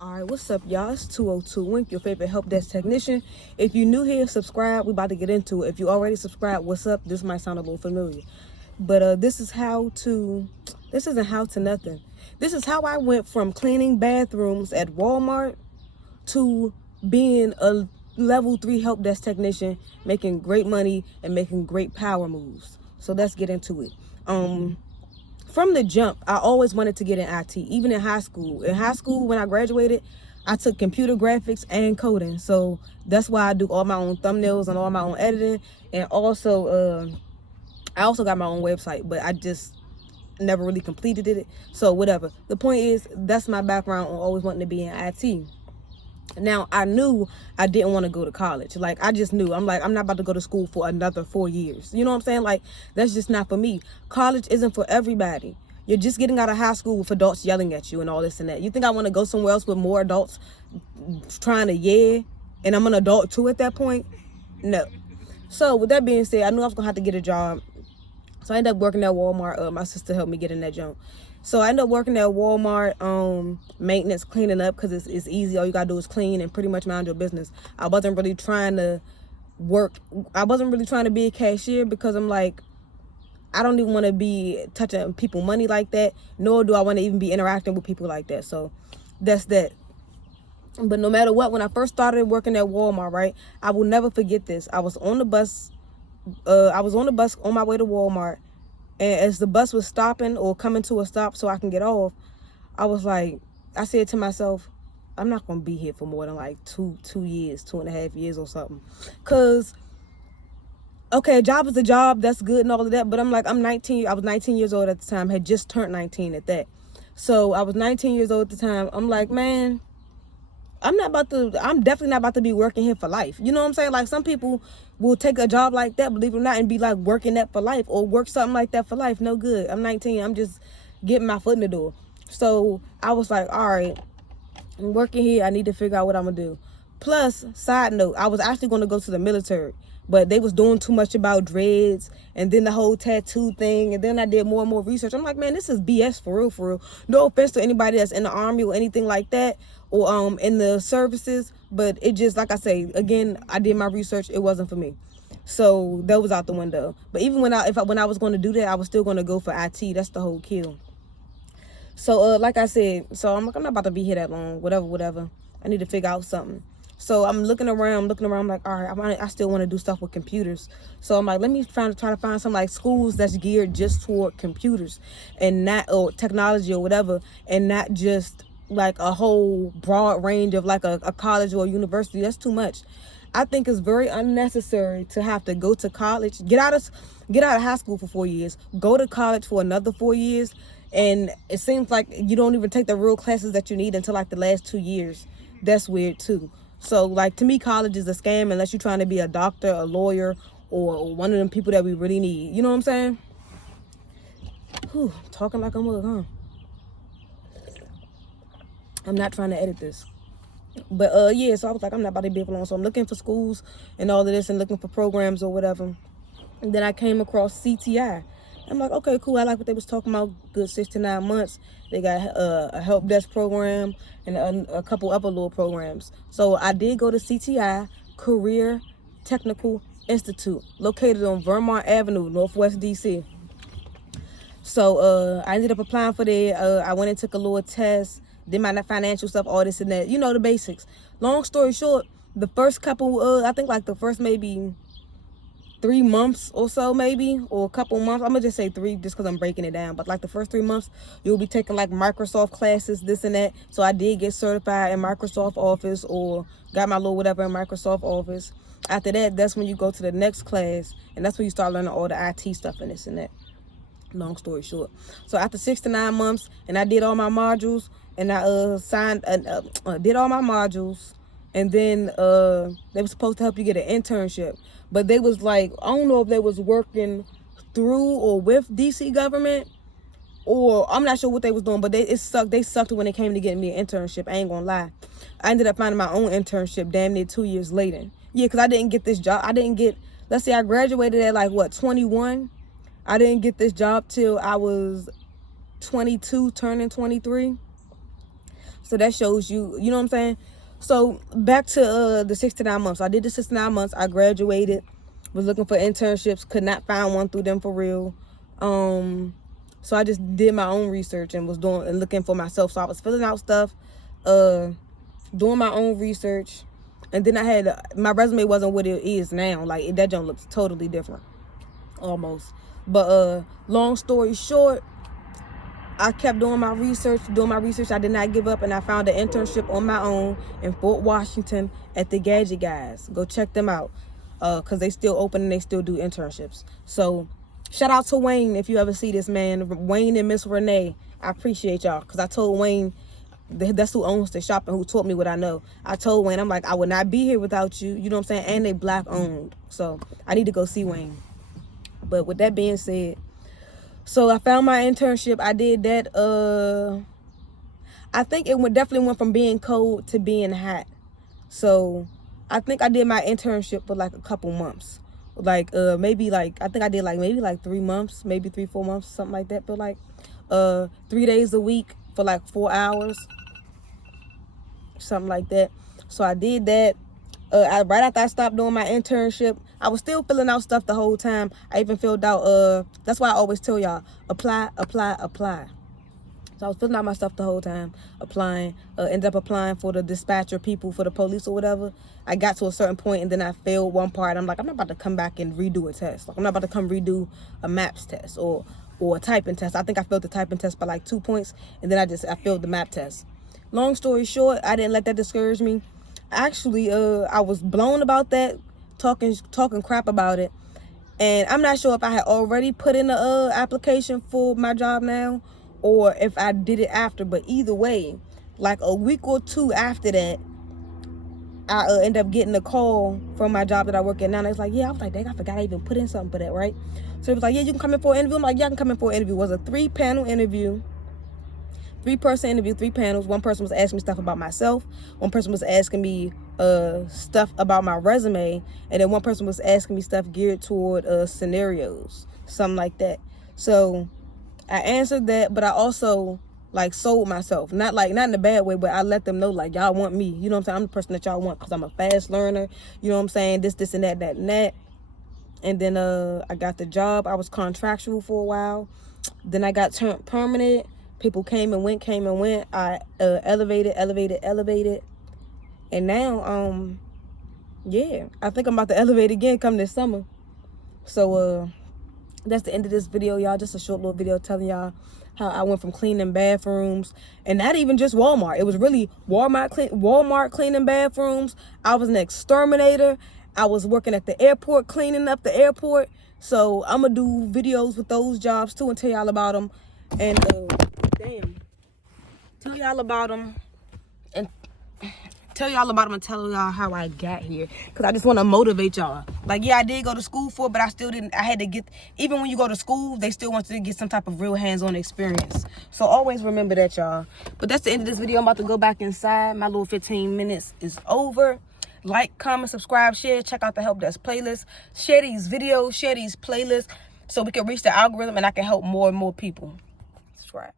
All right, what's up, y'all? It's 202 Wink, your favorite help desk technician. If you're new here, subscribe. We about to get into it. If you already subscribed, what's up? This might sound a little familiar, but this isn't how to nothing. This is how I went from cleaning bathrooms at Walmart to being a level 3 help desk technician, making great money and making great power moves. So let's get into it. From the jump, I always wanted to get in IT, even in high school. In high school, when I graduated, I took computer graphics and coding. So that's why I do all my own thumbnails and all my own editing. And also, I also got my own website, but I just never really completed it. So whatever. The point is, that's my background on always wanting to be in IT. Now, I knew I didn't want to go to college. Like, I just knew. I'm like, I'm not about to go to school for another 4 years. You know what I'm saying? Like, that's just not for me. College isn't for everybody. You're just getting out of high school with adults yelling at you and all this and that. You think I want to go somewhere else with more adults trying to and I'm an adult too at that point? No. So, with that being said, I knew I was going to have to get a job. So, I ended up working at Walmart. My sister helped me get in that jump. So I ended up working at Walmart, maintenance, cleaning up, because it's easy. All you gotta do is clean and pretty much mind your business. I wasn't really trying to be a cashier, because I'm like, I don't even want to be touching people money like that, nor do I want to even be interacting with people like that. So that's that. But no matter what, when I first started working at Walmart, right, I will never forget this. I was on the bus on my way to Walmart. And as the bus was stopping or coming to a stop so I can get off, I said to myself, I'm not going to be here for more than like 2.5 years or something. Because, okay, a job is a job. That's good and all of that. But I'm like, I was 19 years old at the time, had just turned 19 at that. So I was 19 years old at the time. I'm like, man, I'm definitely not about to be working here for life. You know what I'm saying? Like, some people will take a job like that, believe it or not, and be like working that for life, or work something like that for life. No good. I'm 19. I'm just getting my foot in the door. So I was like, all right, I'm working here. I need to figure out what I'm going to do. Plus, side note, I was actually going to go to the military, but they was doing too much about dreads and then the whole tattoo thing. And then I did more and more research. I'm like, man, this is BS for real, for real. No offense to anybody that's in the Army or anything like that, or in the services. But it just, like I say, again, I did my research. It wasn't for me. So that was out the window. But even when I was going to do that, I was still going to go for IT. That's the whole kill. So, like I said, so I'm like, I'm not about to be here that long, whatever. I need to figure out something. So I'm looking around, I'm like, all right, I still want to do stuff with computers. So I'm like, let me try to find some like schools that's geared just toward computers and not, or technology or whatever, and not just like a whole broad range of like a college or a university. That's too much. I think it's very unnecessary to have to go to college, get out of high school for 4 years, go to college for another 4 years, and it seems like you don't even take the real classes that you need until like the last 2 years. That's weird too. So, like, to me, college is a scam unless you're trying to be a doctor, a lawyer, or one of them people that we really need. You know what I'm saying? Whew, talking like a mug, huh? I'm not trying to edit this. But, yeah, so I was like, I'm not about to be alone. So I'm looking for schools and all of this and looking for programs or whatever. And then I came across CTI. I'm like, okay, cool. I like what they was talking about. Good 6 to 9 months. They got a help desk program and a couple other little programs. So I did go to CTI, Career Technical Institute, located on Vermont Avenue, Northwest DC. So I ended up applying for that. I went and took a little test, did my financial stuff, all this and that. You know, the basics. Long story short, the first couple, I think like the first maybe 3 months or so, maybe, or a couple months. I'm gonna just say 3 just because I'm breaking it down. But like the first 3 months, you'll be taking like Microsoft classes, this and that. So I did get certified in Microsoft Office, or got my little whatever in Microsoft Office. After that, that's when you go to the next class, and that's when you start learning all the IT stuff and this and that. Long story short. So after 6 to 9 months, and I did all my modules, and I did all my modules. And then they were supposed to help you get an internship. But they was like, I don't know if they was working through or with DC government, or I'm not sure what they was doing, but they sucked when it came to getting me an internship. I ain't gonna lie. I ended up finding my own internship damn near 2 years later. Yeah, because I didn't get this job. Let's say I graduated at like, 21? I didn't get this job till I was 22, turning 23. So that shows you, you know what I'm saying? So back to the 6 to 9 months. I did the 6 to 9 months. I graduated, was looking for internships, could not find one through them for real. So I just did my own research and was doing and looking for myself. So I was filling out stuff, doing my own research. And then I had, my resume wasn't what it is now. Like, that junk looks totally different, almost. But long story short, I kept doing my research. I did not give up, and I found an internship on my own in Fort Washington at the Gadget Guys. Go check them out, because they still open and they still do internships. So shout out to Wayne if you ever see this, man. Wayne and Miss Renee, I appreciate y'all, because I told Wayne, that's who owns the shop and who taught me what I know. I told Wayne, I'm like, I would not be here without you. You know what I'm saying? And they black owned. So I need to go see Wayne. But with that being said, so I found my internship. I did that. I think it definitely went from being cold to being hot. So I think I did my internship for like a couple months. Like maybe like, I think I did like maybe like 3 months, maybe 3-4 months, something like that. But like 3 days a week for like 4 hours, something like that. So I did that. Right after I stopped doing my internship, I was still filling out stuff the whole time. I even filled out, that's why I always tell y'all, apply, apply, apply. So I was filling out my stuff the whole time, applying, ended up applying for the dispatcher people, for the police or whatever. I got to a certain point and then I failed one part. I'm like, I'm not about to come back and redo a test. Like, I'm not about to come redo a MAPS test or a typing test. I think I failed the typing test by like 2 points, and then I failed the MAP test. Long story short, I didn't let that discourage me. Actually, I was blown about that, talking crap about it, and I'm not sure if I had already put in a application for my job now, or if I did it after. But either way, like a week or 2 after that, I ended up getting a call from my job that I work at now. And it's like, yeah, I was like, dang, I forgot I even put in something for that, right? So it was like, yeah, you can come in for an interview. I'm like, yeah, I can come in for an interview. It was a 3-panel interview. 3-person interview, 3 panels. One person was asking me stuff about myself. One person was asking me stuff about my resume. And then one person was asking me stuff geared toward scenarios, something like that. So I answered that, but I also like sold myself. Not in a bad way, but I let them know, like, y'all want me. You know what I'm saying? I'm the person that y'all want because I'm a fast learner. You know what I'm saying? This, and that, and that. And then I got the job. I was contractual for a while. Then I got turned permanent. People came and went. I elevated. And now, yeah, I think I'm about to elevate again come this summer. So that's the end of this video, y'all. Just a short little video telling y'all how I went from cleaning bathrooms, and not even just Walmart. It was really Walmart cleaning bathrooms. I was an exterminator. I was working at the airport, cleaning up the airport. So I'm gonna do videos with those jobs too and tell y'all about them. And tell y'all about them and tell y'all how I got here, because I just want to motivate y'all. Like, yeah, I did go to school for it, but I still didn't. I had to get, even when you go to school, they still want you to get some type of real hands-on experience. So always remember that, y'all. But that's the end of this video. I'm about to go back inside. My little 15 minutes is over. Like, comment, subscribe, share. Check out the Help Desk playlist. Share these videos, share these playlists, so we can reach the algorithm and I can help more and more people. Subscribe.